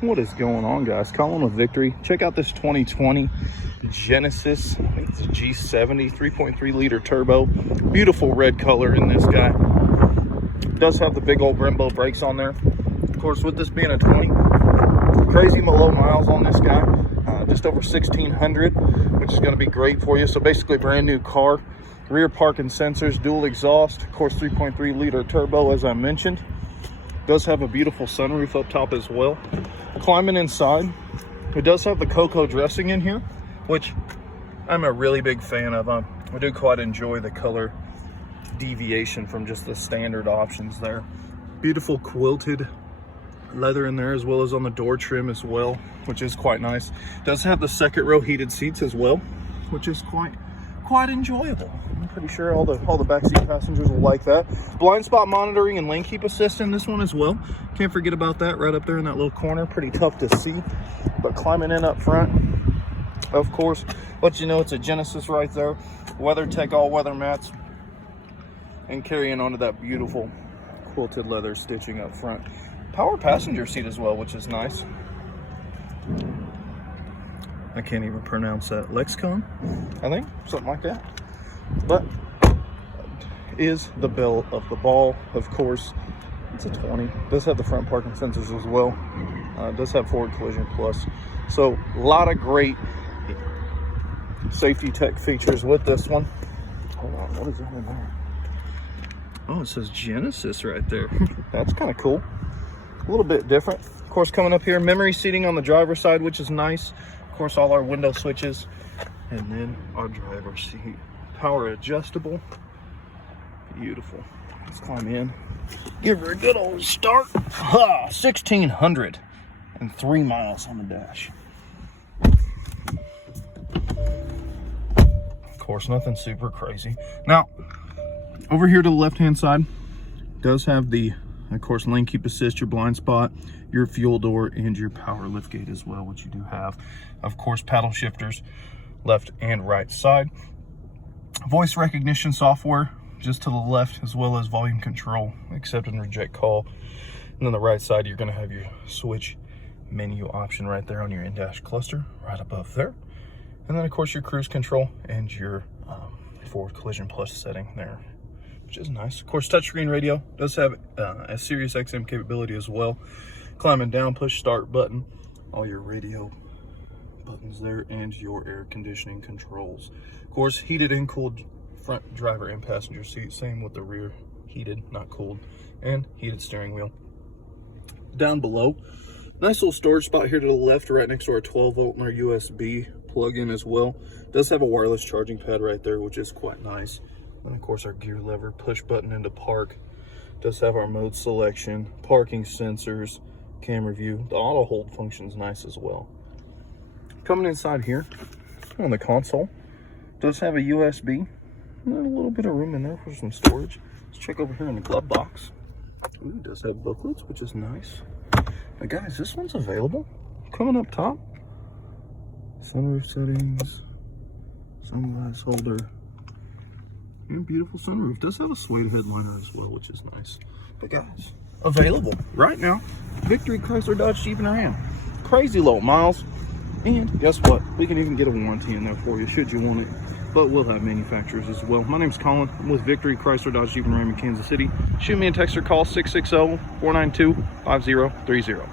What is going on, guys? Colin with Victory. Check out this 2020 Genesis, I think it's a G70 3.3 liter turbo. Beautiful red color in this guy. Does have the big old Brembo brakes on there. Of course, with this being a 20, crazy low miles on this guy. Just over 1,600, which is going to be great for you. So basically brand new car. Rear parking sensors, dual exhaust, of course 3.3 liter turbo as I mentioned. Does have a beautiful sunroof up top as well. Climbing inside, it does have the cocoa dressing in here, which I'm a really big fan of. I do quite enjoy the color deviation from just the standard options there. Beautiful quilted leather in there, as well as on the door trim as well, which is quite nice. Does have the second row heated seats as well, which is quite enjoyable. I'm pretty sure all the backseat passengers will like that. Blind spot monitoring and lane keep assist in this one as well. Can't forget about that right up there in that little corner. Pretty tough to see, but climbing in up front, of course, let you know it's a Genesis right there. WeatherTech all weather mats, and carrying onto that beautiful quilted leather stitching up front. Power passenger seat as well, which is nice. I can't even pronounce that. Lexicon, I think, something like that. But is the belle of the ball, of course. It's a 20. Does have the front parking sensors as well. Does have forward collision plus. So a lot of great safety tech features with this one. Hold on, what is that in there? Oh, it says Genesis right there. That's kind of cool. A little bit different. Of course, coming up here, memory seating on the driver's side, which is nice. Of course, all our window switches, and then our driver's seat. Power adjustable. Beautiful. Let's climb in. Give her a good old start. 1,603 miles on the dash. Of course, nothing super crazy. Now, over here to the left-hand side, does have the, of course, lane keep assist, your blind spot, your fuel door, and your power lift gate as well, which you do have. Of course, paddle shifters, left and right side. Voice recognition software just to the left, as well as volume control, accept and reject call. And on the right side, you're going to have your switch menu option right there on your in-dash cluster, right above there. And then, of course, your cruise control and your forward collision plus setting there, which is nice. Of course, touchscreen radio does have a Sirius XM capability as well. Climbing down, push start button, all your radio buttons there, and your air conditioning controls. Of course, heated and cooled front driver and passenger seat. Same with the rear, heated, not cooled, and heated steering wheel. Down below, nice little storage spot here to the left, right next to our 12-volt and our USB plug-in as well. Does have a wireless charging pad right there, which is quite nice. And of course, our gear lever, push button into park. Does have our mode selection, parking sensors, camera view. The auto hold function is nice as well. Coming inside here on the console, does have a USB. A little bit of room in there for some storage. Let's check over here in the glove box. Ooh, it does have booklets, which is nice. Now guys, this one's available. Coming up top, sunroof settings, sunglass holder, and beautiful sunroof. Does have a suede headliner as well, which is nice. But guys, available right now, Victory Chrysler Dodge Jeep and Ram. Crazy low miles, and guess what? We can even get a warranty in there for you should you want it. But we'll have manufacturers as well. My name's Colin. I'm with Victory Chrysler Dodge Jeep and Ram in Kansas City. Shoot me a text or call 660-492-5030.